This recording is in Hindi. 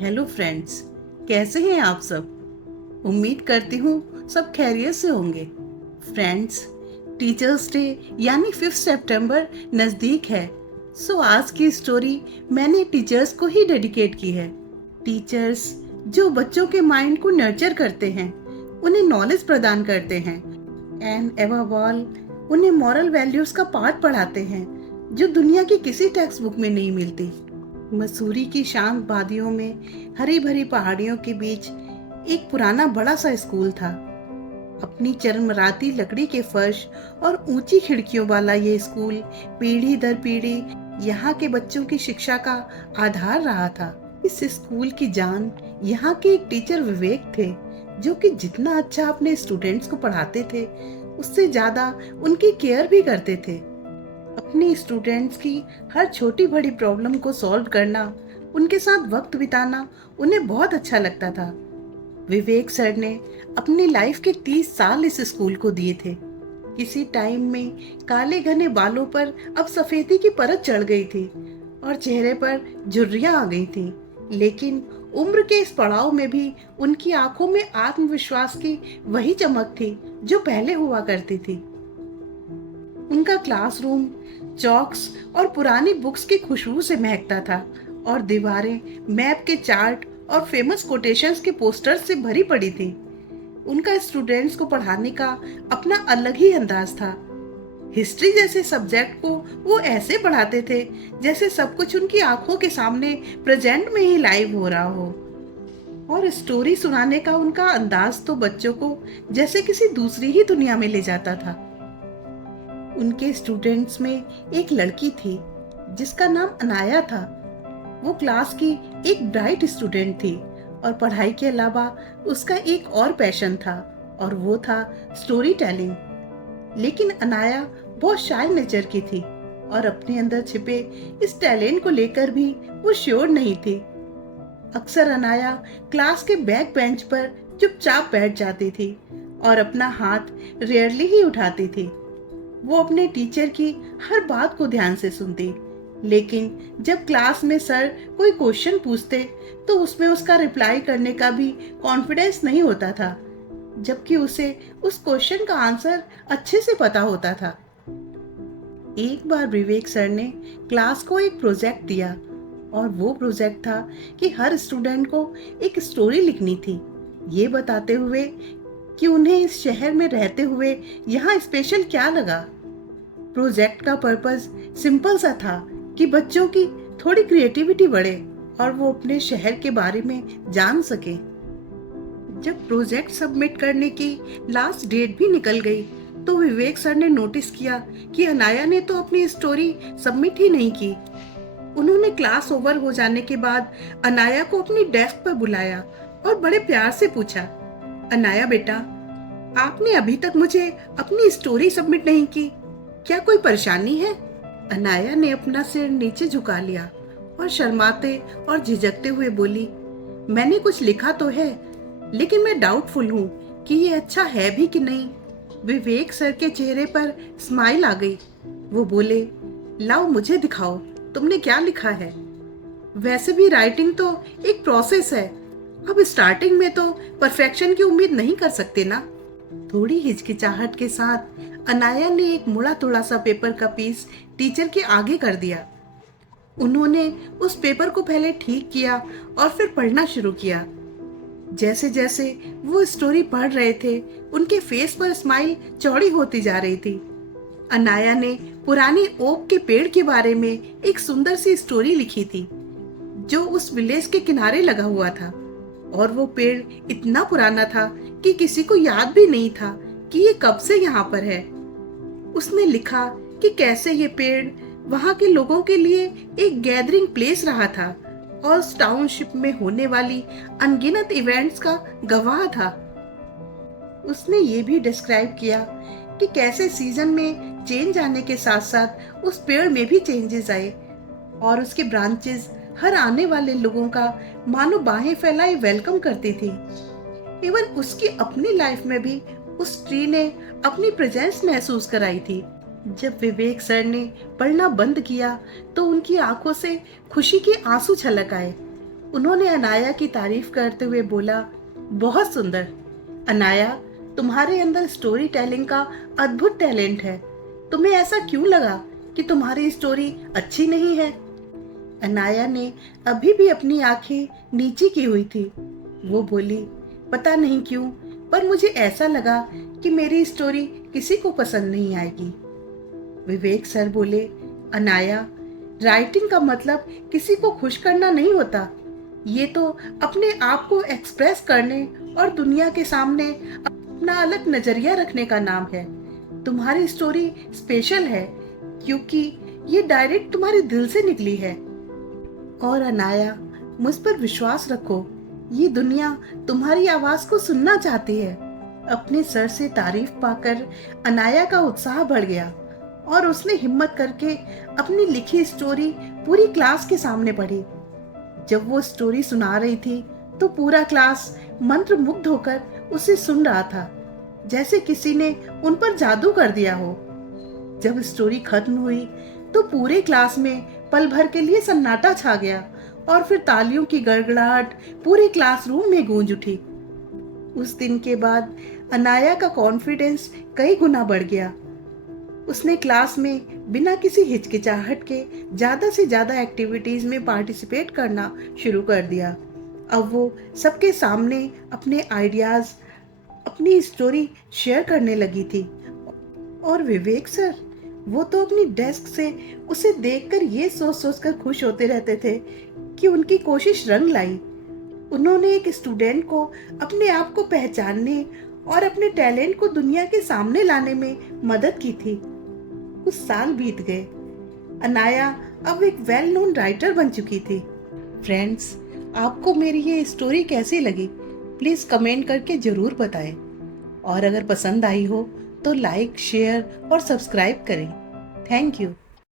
हेलो फ्रेंड्स, कैसे हैं आप सब। उम्मीद करती हूँ सब खैरियत से होंगे। फ्रेंड्स, टीचर्स डे यानी 5 सितंबर नज़दीक है। सो आज की स्टोरी मैंने टीचर्स को ही डेडिकेट की है। टीचर्स जो बच्चों के माइंड को नर्चर करते हैं, उन्हें नॉलेज प्रदान करते हैं एंड एबव ऑल उन्हें मॉरल वैल्यूज का पाठ पढ़ाते हैं जो दुनिया की किसी टेक्स्ट बुक में नहीं मिलती। मसूरी की शांत वादियों में हरी भरी पहाड़ियों के बीच एक पुराना बड़ा सा स्कूल था। अपनी चरमराती लकड़ी के फर्श और ऊंची खिड़कियों वाला ये स्कूल पीढ़ी दर पीढ़ी यहाँ के बच्चों की शिक्षा का आधार रहा था। इस स्कूल की जान यहाँ के एक टीचर विवेक थे, जो कि जितना अच्छा अपने स्टूडेंट्स को पढ़ाते थे उससे ज्यादा उनकी केयर भी करते थे। अपने स्टूडेंट्स की हर छोटी बड़ी प्रॉब्लम को सॉल्व करना, उनके साथ वक्त बिताना उन्हें बहुत अच्छा लगता था। विवेक सर ने अपनी लाइफ के 30 साल इस स्कूल को दिए थे। किसी टाइम में काले घने बालों पर अब सफेदी की परत चढ़ गई थी और चेहरे पर झुर्रियां आ गई थी, लेकिन उम्र के इस पड़ाव में भी उनकी आंखों में आत्मविश्वास की वही चमक थी जो पहले हुआ करती थी। उनका क्लासरूम चॉक्स और पुरानी बुक्स की खुशबू से महकता था और दीवारें मैप के चार्ट और फेमस कोटेशंस के पोस्टर्स से भरी पड़ी थी। उनका स्टूडेंट्स को पढ़ाने का अपना अलग ही अंदाज था। हिस्ट्री जैसे सब्जेक्ट को वो ऐसे पढ़ाते थे जैसे सब कुछ उनकी आंखों के सामने प्रेजेंट में ही लाइव हो रहा हो। और स्टोरी सुनाने का उनका अंदाज तो बच्चों को जैसे किसी दूसरी ही दुनिया में ले जाता था। उनके स्टूडेंट्स में एक लड़की थी जिसका नाम अनाया था। वो क्लास की एक ब्राइट स्टूडेंट थी और पढ़ाई के अलावा उसका एक और पैशन था और वो था स्टोरी टेलिंग। लेकिन अनाया बहुत शाय नेचर की थी और अपने अंदर छिपे इस टैलेंट को लेकर भी वो श्योर नहीं थी। अक्सर अनाया क्लास के बैक बेंच पर चुपचाप बैठ जाती थी और अपना हाथ रेयरली ही उठाती थी। वो अपने टीचर की हर बात को ध्यान से सुनती, लेकिन जब क्लास में सर कोई क्वेश्चन पूछते तो उसमें उसका रिप्लाई करने का भी कॉन्फिडेंस नहीं होता था, जबकि उसे उस क्वेश्चन का आंसर अच्छे से पता होता था। एक बार विवेक सर ने क्लास को एक प्रोजेक्ट दिया और वो प्रोजेक्ट था कि हर स्टूडेंट को एक स्टोरी लिखनी थी, ये बताते हुए कि उन्हें इस शहर में रहते हुए यहाँ स्पेशल क्या लगा। प्रोजेक्ट का पर्पस सिंपल सा था कि बच्चों की थोड़ी क्रिएटिविटी बढ़े और वो अपने शहर के बारे में जान सके। जब प्रोजेक्ट सबमिट करने की लास्ट डेट भी निकल गई तो विवेक सर ने नोटिस किया कि अनाया ने तो अपनी स्टोरी सबमिट ही नहीं की। उन्होंने क्लास ओवर हो जाने के बाद अनाया को अपनी डेस्क पर बुलाया और बड़े प्यार से पूछा, अनाया बेटा, आपने अभी तक मुझे अपनी स्टोरी सबमिट नहीं की, क्या कोई परेशानी है? अनाया ने अपना सिर नीचे झुका लिया और शर्माते और झिझकते हुए बोली, मैंने कुछ लिखा तो है, लेकिन मैं डाउटफुल हूँ कि ये अच्छा है भी कि नहीं। विवेक सर के चेहरे पर स्माइल आ गई। वो बोले, लाओ मुझे दिखाओ, तुमने क्या लिखा है। वैसे भी राइटिंग तो एक प्रोसेस है, अब स्टार्टिंग में तो परफेक्शन की उम्मीद नहीं कर सकते ना। थोड़ी हिचकिचाहट के साथ अनाया ने एक मुड़ा तोड़ा सा पेपर का पीस टीचर के आगे कर दिया। उन्होंने उस पेपर को पहले ठीक किया और फिर पढ़ना शुरू किया। जैसे जैसे वो स्टोरी पढ़ रहे थे, उनके फेस पर स्माइल चौड़ी होती जा रही थी। अनाया ने पुरानी ओक के पेड़ के बारे में एक सुंदर सी स्टोरी लिखी थी जो उस विलेज के किनारे लगा हुआ था, और वो पेड़ इतना पुराना था कि किसी को याद भी नहीं था कि ये कब से यहाँ पर है। उसने लिखा कि कैसे ये पेड़ वहाँ के लोगों के लिए एक गैदरिंग प्लेस रहा था और उस टाउनशिप में होने वाली अनगिनत इवेंट्स का गवाह था। उसने ये भी डिस्क्राइब किया कि कैसे सीजन में चेंज आने के साथ साथ उस पेड़ में भी चेंजेस आए और उसके ब्रांचेस हर आने वाले लोगों का मानो बाहें फैलाए वेलकम करती थी। इवन उसकी अपनी लाइफ में भी उस ट्री ने अपनी प्रेजेंस महसूस कराई थी। जब विवेक सर ने पढ़ना बंद किया तो उनकी आंखों से खुशी के आंसू छलक आए उन्होंने अनाया की तारीफ करते हुए बोला, बहुत सुंदर अनाया, तुम्हारे अंदर स्टोरी टेलिंग का अद्भुत टैलेंट है। तुम्हें ऐसा क्यों लगा कि तुम्हारी स्टोरी अच्छी नहीं है? अनाया ने अभी भी अपनी आंखें नीचे की हुई थी। वो बोली, पता नहीं क्यों, पर मुझे ऐसा लगा कि मेरी स्टोरी किसी को पसंद नहीं आएगी। विवेक सर बोले, अनाया, राइटिंग का मतलब किसी को खुश करना नहीं होता। ये तो अपने आप को एक्सप्रेस करने और दुनिया के सामने अपना अलग नजरिया रखने का नाम है। तुम्हारी स्टोरी स्पेशल है क्योंकि ये डायरेक्ट तुम्हारे दिल से निकली है। और अनाया, मुझ पर विश्वास रखो, ये दुनिया तुम्हारी आवाज को सुनना चाहती है। अपने सर से तारीफ पाकर अनाया का उत्साह बढ़ गया और उसने हिम्मत करके अपनी लिखी स्टोरी पूरी क्लास के सामने पढ़ी। जब वो स्टोरी सुना रही थी तो पूरा क्लास मंत्रमुग्ध होकर उसे सुन रहा था, जैसे किसी ने उन पर जादू कर दिया हो। जब स्टोरी खत्म हुई तो पूरे क्लास में पल भर के लिए सन्नाटा छा गया और फिर तालियों की गड़गड़ाहट पूरे क्लासरूम में गूंज उठी। उस दिन के बाद अनाया का कॉन्फिडेंस कई गुना बढ़ गया। उसने क्लास में बिना किसी हिचकिचाहट के ज्यादा से ज्यादा एक्टिविटीज में पार्टिसिपेट करना शुरू कर दिया। अब वो सबके सामने अपने आइडियाज, अपनी स्टोरी शेयर करने लगी थी। और विवेक सर, वो तो अपनी डेस्क से उसे देखकर ये सोच सोचकर खुश होते रहते थे कि उनकी कोशिश रंग लाई। उन्होंने एक स्टूडेंट को अपने आप को पहचानने और अपने टैलेंट को दुनिया के सामने लाने में मदद की थी। कुछ साल बीत गए। अनाया अब एक वेल नोन राइटर बन चुकी थी। फ्रेंड्स, आपको मेरी ये स्टोरी कैसी लगी? प्लीज कमेंट करके जरूर बताएं। और अगर पसंद आई हो तो लाइक, शेयर और सब्सक्राइब करें। Thank you.